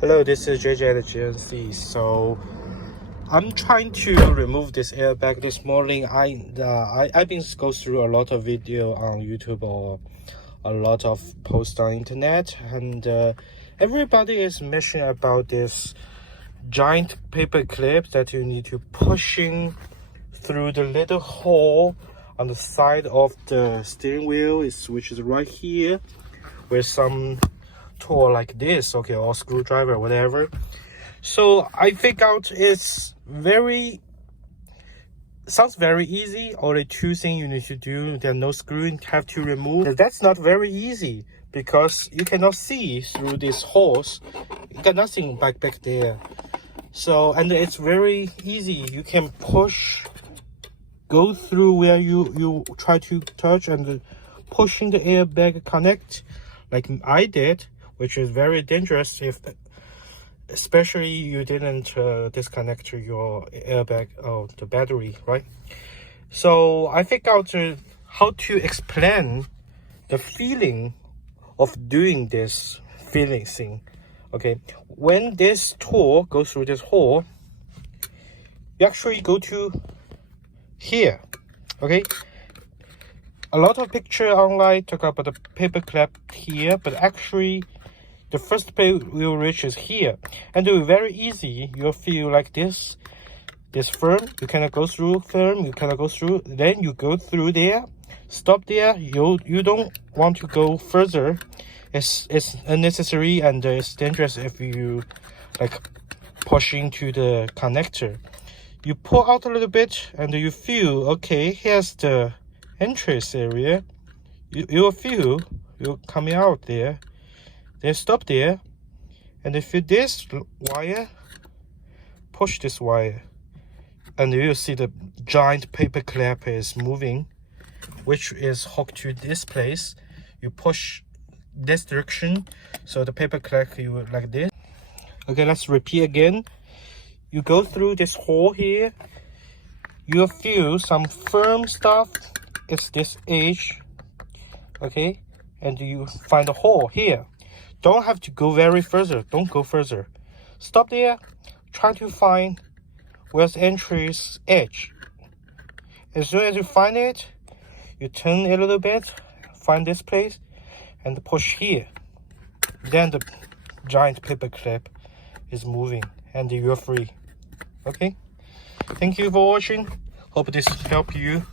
Hello, this is JJ at the GNC. So I'm trying to remove this airbag this morning. I've been go through a lot of video on YouTube or a lot of posts on internet, and everybody is mentioning about this giant paper clip that you need to pushing through the little hole on the side of the steering wheel, which is right here, with some tool like this, okay, or screwdriver, whatever. So I figured out sounds very easy. Only two things you need to do. There's no screw you have to remove. That's not very easy because you cannot see through these holes. You got nothing back there. So, and it's very easy. You can go through where you try to touch and pushing the airbag connect like I did, which is very dangerous especially you didn't disconnect your airbag or the battery, right? So I figured out how to explain the feeling of doing this feeling thing. Okay, when this tool goes through this hole, you actually go to here. Okay, a lot of picture online talk about the paper clip here, but actually the first place will reach is here, and it's very easy. You'll feel like this firm. You cannot go through firm. You cannot go through. Then you go through there. Stop there. You don't want to go further. It's unnecessary and it's dangerous if you like pushing to the connector. You pull out a little bit and you feel okay. Here's the entrance area. You'll feel you're coming out there. Then stop there, and if you this wire, push this wire, and you'll see the giant paper clip is moving, which is hooked to this place. You push this direction, so the paper clip you like this. Okay, let's repeat again. You go through this hole here. You'll feel some firm stuff. It's this edge, okay, and you find a hole here. Don't have to go very further. Don't go further. Stop there. Try to find where's the entry's edge. As soon as you find it, you turn a little bit, find this place, and push here. Then the giant paper clip is moving, and you're free. Okay? Thank you for watching. Hope this helped you.